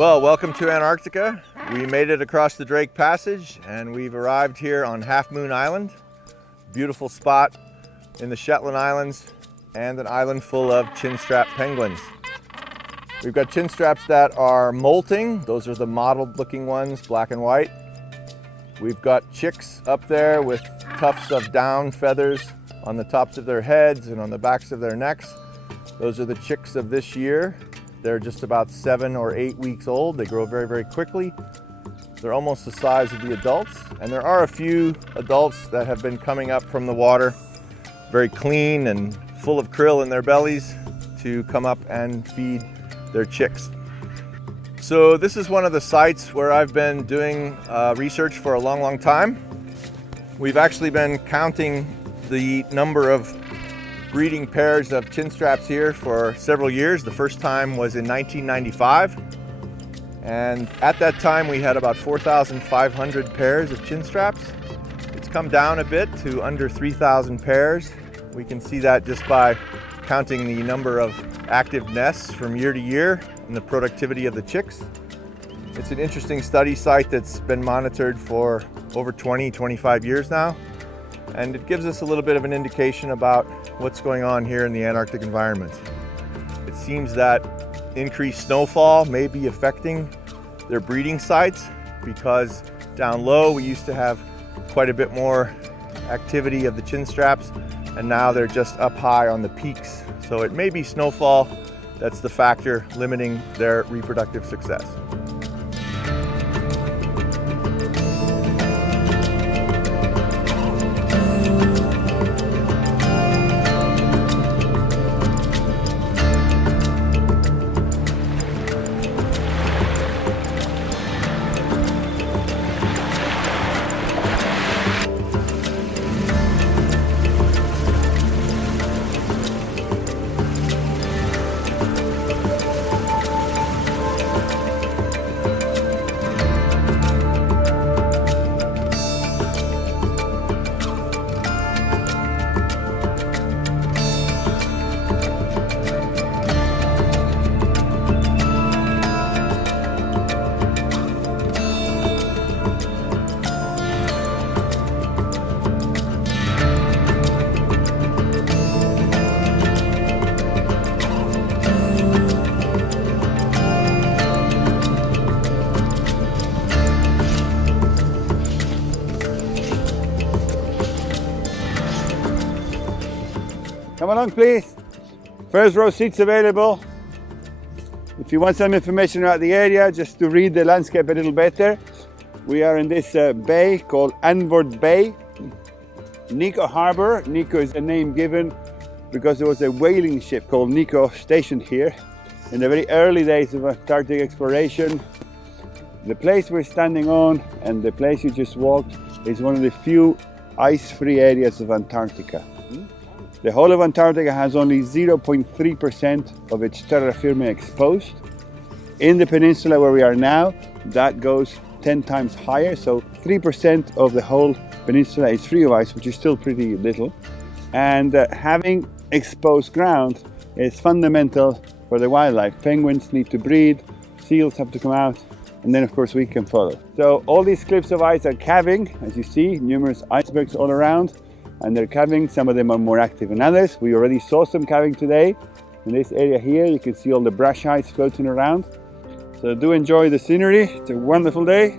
Well, welcome to Antarctica. We made it across the Drake Passage and we've arrived here on Half Moon Island. Beautiful spot in the Shetland Islands and an island full of chinstrap penguins. We've got chinstraps that are molting. Those are the mottled looking ones, black and white. We've got chicks up there with tufts of down feathers on the tops of their heads and on the backs of their necks. Those are the chicks of this year. They're just about 7 or 8 weeks old. They grow very, very quickly. They're almost the size of the adults. And there are a few adults that have been coming up from the water, very clean and full of krill in their bellies, to come up and feed their chicks. So this is one of the sites where I've been doing research for a long, long time. We've actually been counting the number of breeding pairs of chinstraps here for several years. The first time was in 1995. And at that time we had about 4,500 pairs of chinstraps. It's come down a bit to under 3,000 pairs. We can see that just by counting the number of active nests from year to year and the productivity of the chicks. It's an interesting study site that's been monitored for over 25 years now. And it gives us a little bit of an indication about what's going on here in the Antarctic environment. It seems that increased snowfall may be affecting their breeding sites, because down low we used to have quite a bit more activity of the chinstraps, and now they're just up high on the peaks. So it may be snowfall that's the factor limiting their reproductive success. Come along, please. First row seats available. If you want some information about the area, just to read the landscape a little better, we are in this bay called Anvord Bay. Nico Harbor. Nico is a name given because there was a whaling ship called Nico stationed here in the very early days of Antarctic exploration. The place we're standing on and the place you just walked is one of the few ice-free areas of Antarctica. The whole of Antarctica has only 0.3% of its terra firma exposed. In the peninsula where we are now, that goes 10 times higher, so 3% of the whole peninsula is free of ice, which is still pretty little. And having exposed ground is fundamental for the wildlife. Penguins need to breed, seals have to come out, and then of course we can follow. So all these cliffs of ice are calving, as you see, numerous icebergs all around. And they're calving. Some of them are more active than others. We already saw some calving today. In this area here, you can see all the brush ice floating around. So do enjoy the scenery. It's a wonderful day.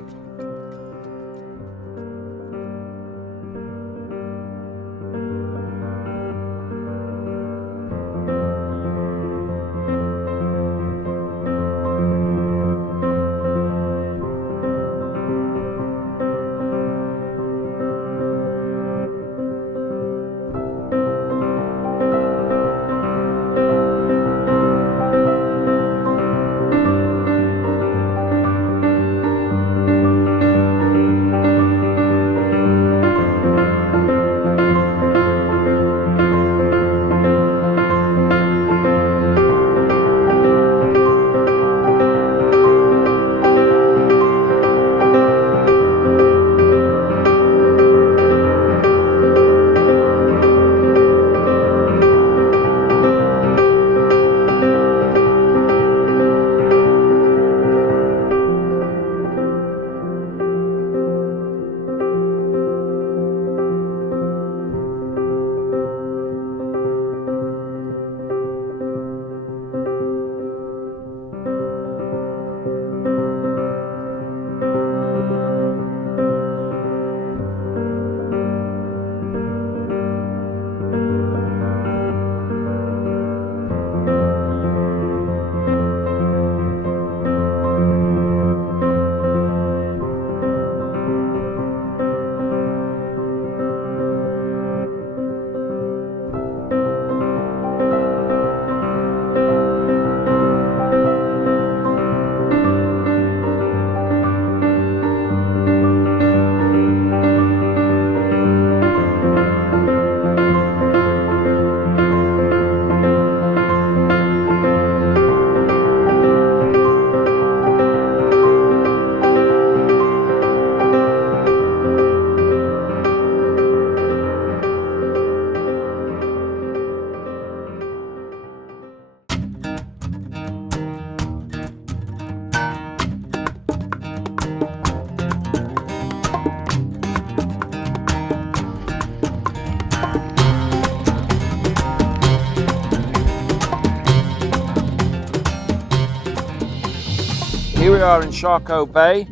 we are in Charcot Bay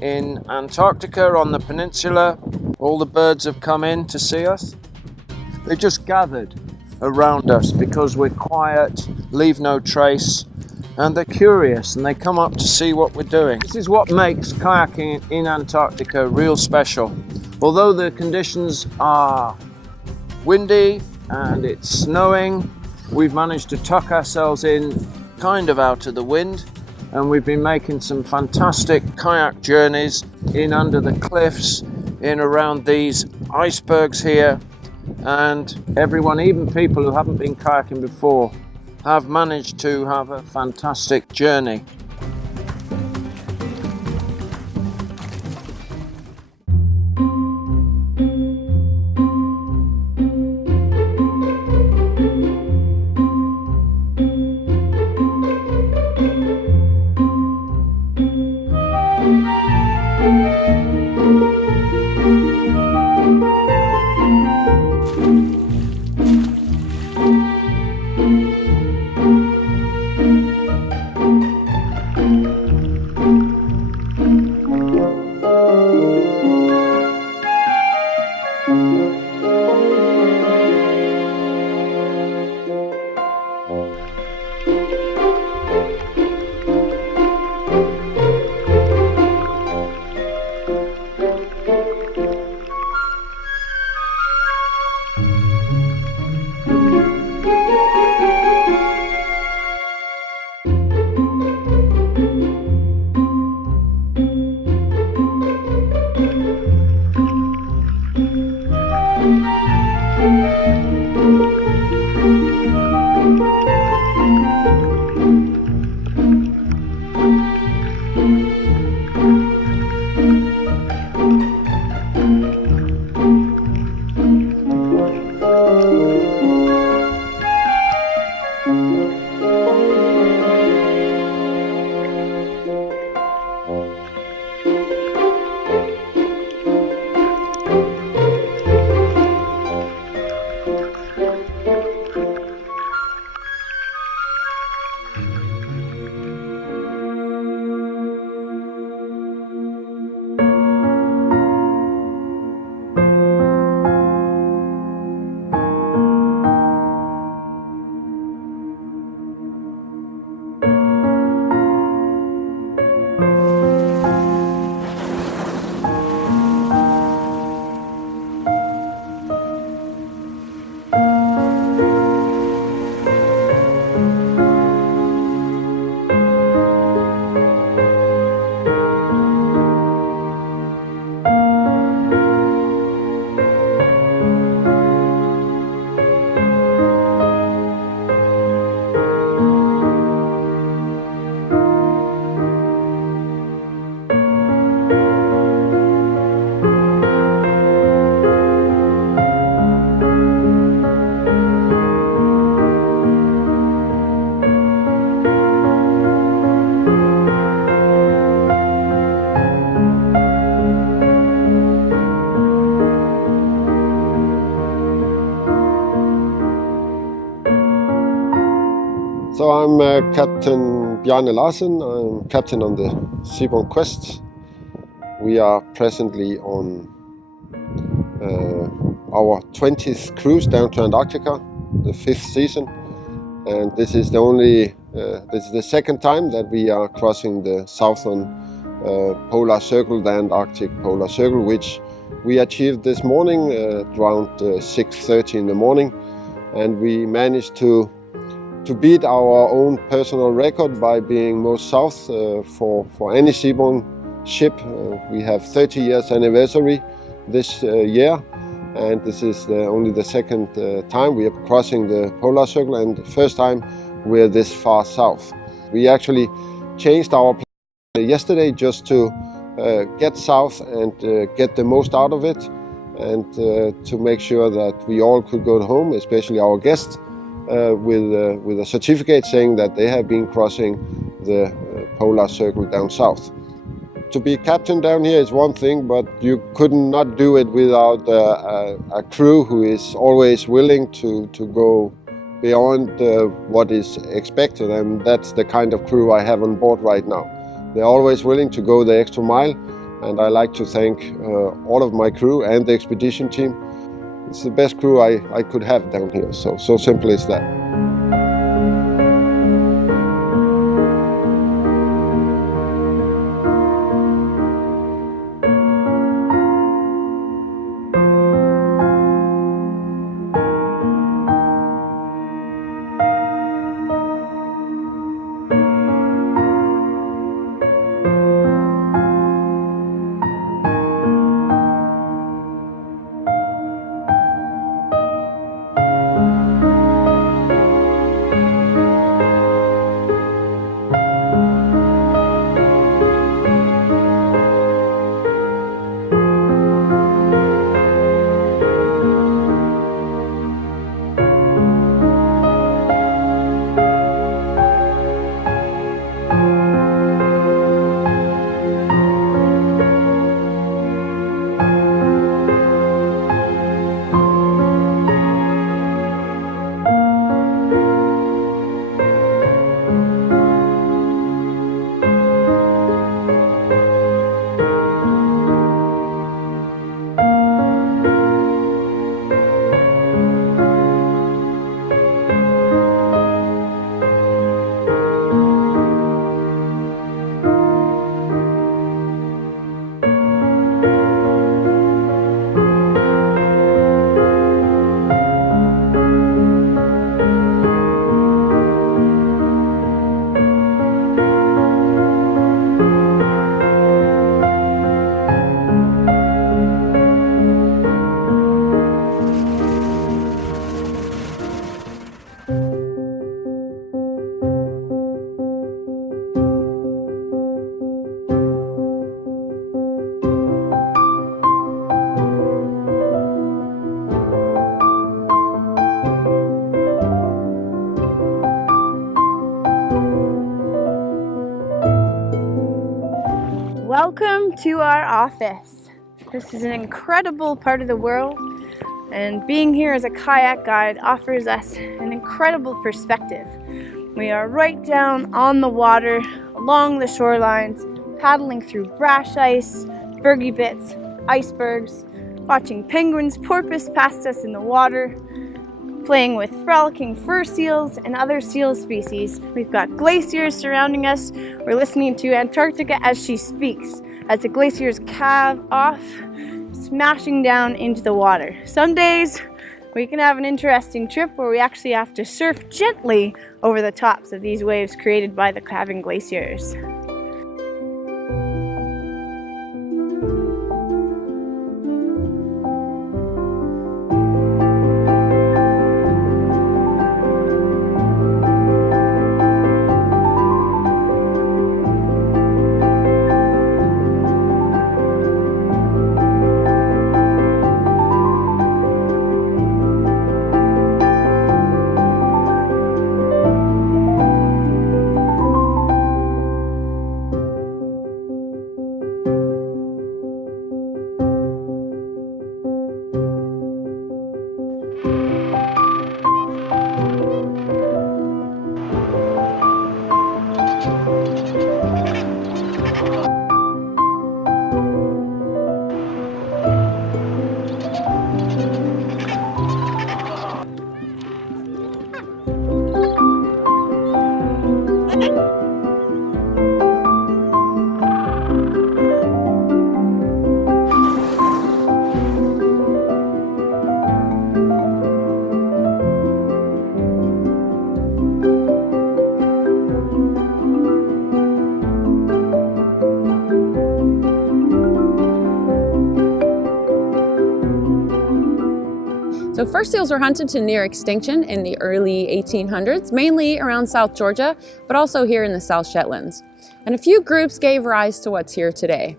in Antarctica on the peninsula. All the birds have come in to see us. They just gathered around us because we're quiet, leave no trace, and they're curious and they come up to see what we're doing. This is what makes kayaking in Antarctica real special. Although the conditions are windy and it's snowing, we've managed to tuck ourselves in kind of out of the wind, and we've been making some fantastic kayak journeys in under the cliffs, in around these icebergs here, and everyone, even people who haven't been kayaking before, have managed to have a fantastic journey. So I'm Captain Bjarne Larsen. I'm captain on the Seabourn Quest. We are presently on our 20th cruise down to Antarctica, the 5th season, and this is the second time that we are crossing the southern polar circle, the Antarctic polar circle, which we achieved this morning around 6:30 in the morning, and we managed to beat our own personal record by being most south for any seaborne ship. We have 30 years anniversary this year, and this is only the second time we are crossing the polar circle, and the first time we're this far south. We actually changed our plan yesterday just to get south and get the most out of it, and to make sure that we all could go home, especially our guests, with a certificate saying that they have been crossing the polar circle down south. To be captain down here is one thing, but you could not do it without a crew who is always willing to go beyond what is expected, and that's the kind of crew I have on board right now. they're always willing to go the extra mile, and I like to thank all of my crew and the expedition team. It's the best crew I could have down here, so simple is that. Welcome to our office. This is an incredible part of the world, and being here as a kayak guide offers us an incredible perspective. We are right down on the water, along the shorelines, paddling through brash ice, bergy bits, icebergs, watching penguins porpoise past us in the water, playing with frolicking fur seals and other seal species. We've got glaciers surrounding us. We're listening to Antarctica as she speaks, as the glaciers calve off, smashing down into the water. Some days we can have an interesting trip where we actually have to surf gently over the tops of these waves created by the calving glaciers. So first seals were hunted to near extinction in the early 1800s, mainly around South Georgia, but also here in the South Shetlands. And a few groups gave rise to what's here today.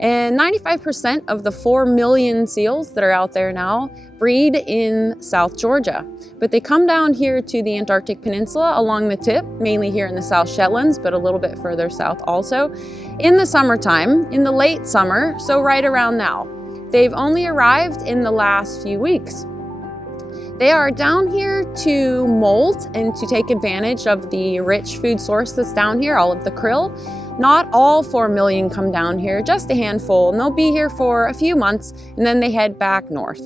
And 95% of the 4 million seals that are out there now breed in South Georgia. But they come down here to the Antarctic Peninsula along the tip, mainly here in the South Shetlands, but a little bit further south also, in the summertime, in the late summer, so right around now. They've only arrived in the last few weeks. They are down here to molt and to take advantage of the rich food source that's down here, all of the krill. Not all 4 million come down here, just a handful, and they'll be here for a few months and then they head back north.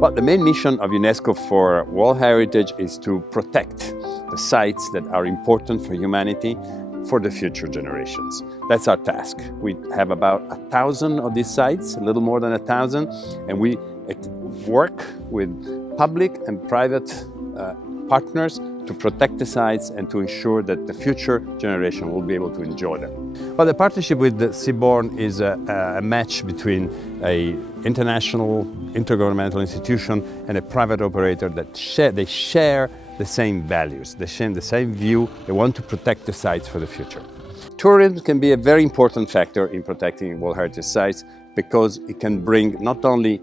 But the main mission of UNESCO for World Heritage is to protect the sites that are important for humanity for the future generations. That's our task. We have about 1,000 of these sites, a little more than 1,000, and we work with public and private partners to protect the sites and to ensure that the future generation will be able to enjoy them. Well, the partnership with the Seabourn is a match between an international intergovernmental institution and a private operator that share the same values, they share the same view. They want to protect the sites for the future. Tourism can be a very important factor in protecting World Heritage sites because it can bring not only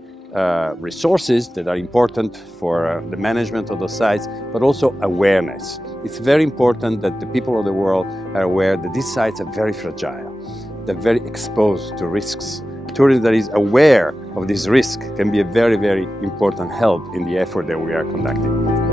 resources that are important for the management of those sites, but also awareness. It's very important that the people of the world are aware that these sites are very fragile. They're very exposed to risks. Tourism that is aware of this risk can be a very, very important help in the effort that we are conducting.